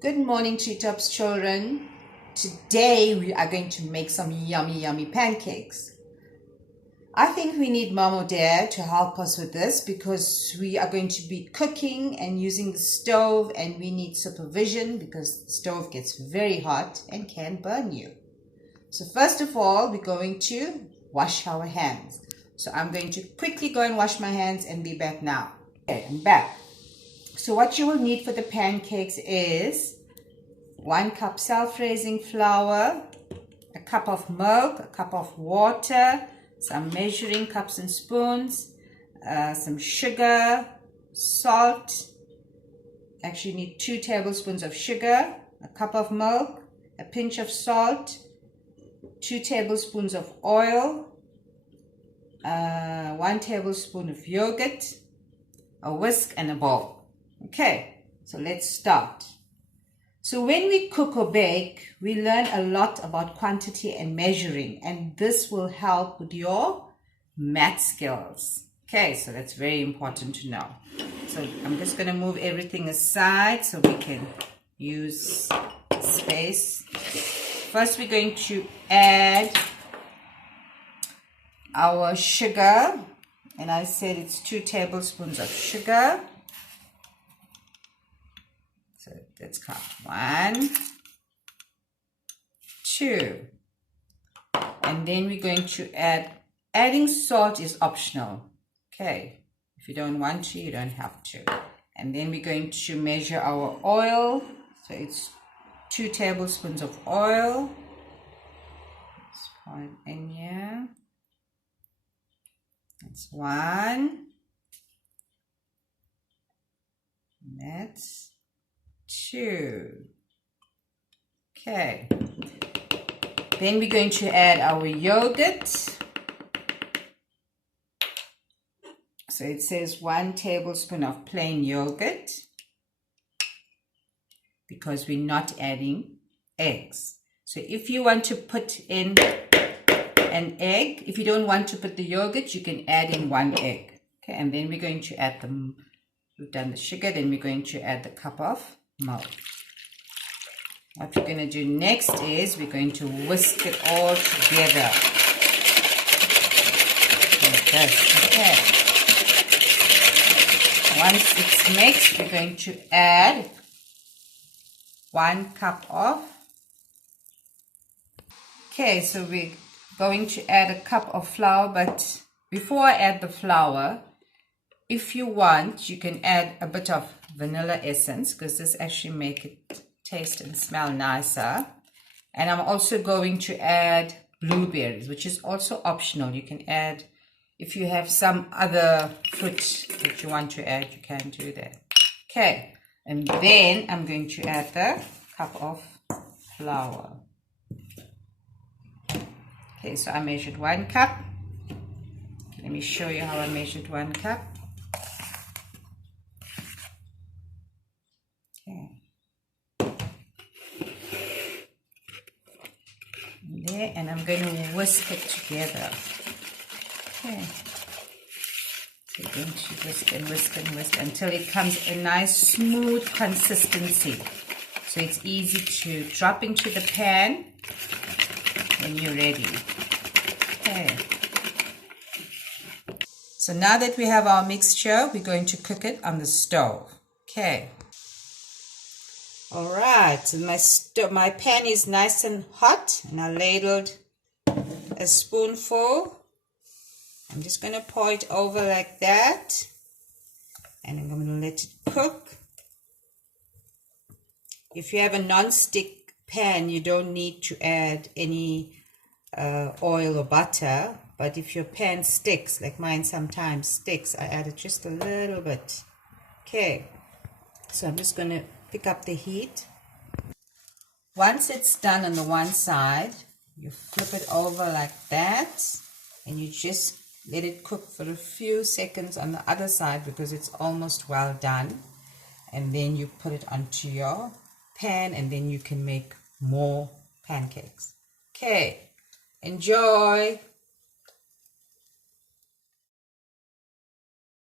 Good morning, Treetops children. Today we are going to make some yummy pancakes. I think we need Mom or Dad to help us with this because we are going to be cooking and using the stove, and we need supervision because the stove gets very hot and can burn you. So first of all, we're going to wash our hands. So I'm going to quickly go and wash my hands and be back now. Okay, I'm back. So what you will need for the pancakes is 1 cup self-raising flour, a cup of milk, a cup of water, some measuring cups and spoons, some sugar, salt. Actually, you need 2 tablespoons of sugar, a cup of milk, a pinch of salt, 2 tablespoons of oil, 1 tablespoon of yogurt, a whisk, and a bowl. Okay, so let's start. So when we cook or bake, we learn a lot about quantity and measuring, and this will help with your math skills. Okay, so that's very important to know. So I'm just going to move everything aside so we can use space. First, we're going to add our sugar, and I said it's 2 tablespoons of sugar. So let's count 1, 2, and then we're going to adding salt is optional. Okay, if you don't want to, you don't have to. And then we're going to measure our oil. So it's 2 tablespoons of oil. Let's pour it in here. That's 1. That's 2. Okay. Then we're going to add our yogurt. So it says 1 tablespoon of plain yogurt because we're not adding eggs. So if you want to put in an egg, if you don't want to put the yogurt, you can add in 1 egg. Okay, and then we're going to add we've done the sugar, then we're going to add the cup of milk. What we're going to do next is we're going to whisk it all together. Like this. Okay. Once it's mixed, we're going to add 1 cup of. Okay, so we're going to add a cup of flour, but before I add the flour, if you want, you can add a bit of vanilla essence because this actually makes it taste and smell nicer. And I'm also going to add blueberries, which is also optional. You can add, if you have some other fruit that you want to add, you can do that. Okay, and then I'm going to add the cup of flour. Okay, so I measured 1 cup. Okay, let me show you how I measured 1 cup. There, and I'm going to whisk it together. Okay, so you're going to whisk and whisk and whisk until it comes a nice smooth consistency. So it's easy to drop into the pan when you're ready. Okay. So now that we have our mixture, we're going to cook it on the stove. Okay. All right, so my pan is nice and hot, and I ladled a spoonful. I'm just going to pour it over like that, and I'm going to let it cook. If you have a non-stick pan, you don't need to add any oil or butter, but if your pan sticks, like mine sometimes sticks, I added just a little bit. Okay, so I'm just going to pick up the heat. Once it's done on the one side, you flip it over like that, and you just let it cook for a few seconds on the other side because it's almost well done. And then you put it onto your pan, and then you can make more pancakes. Okay, enjoy.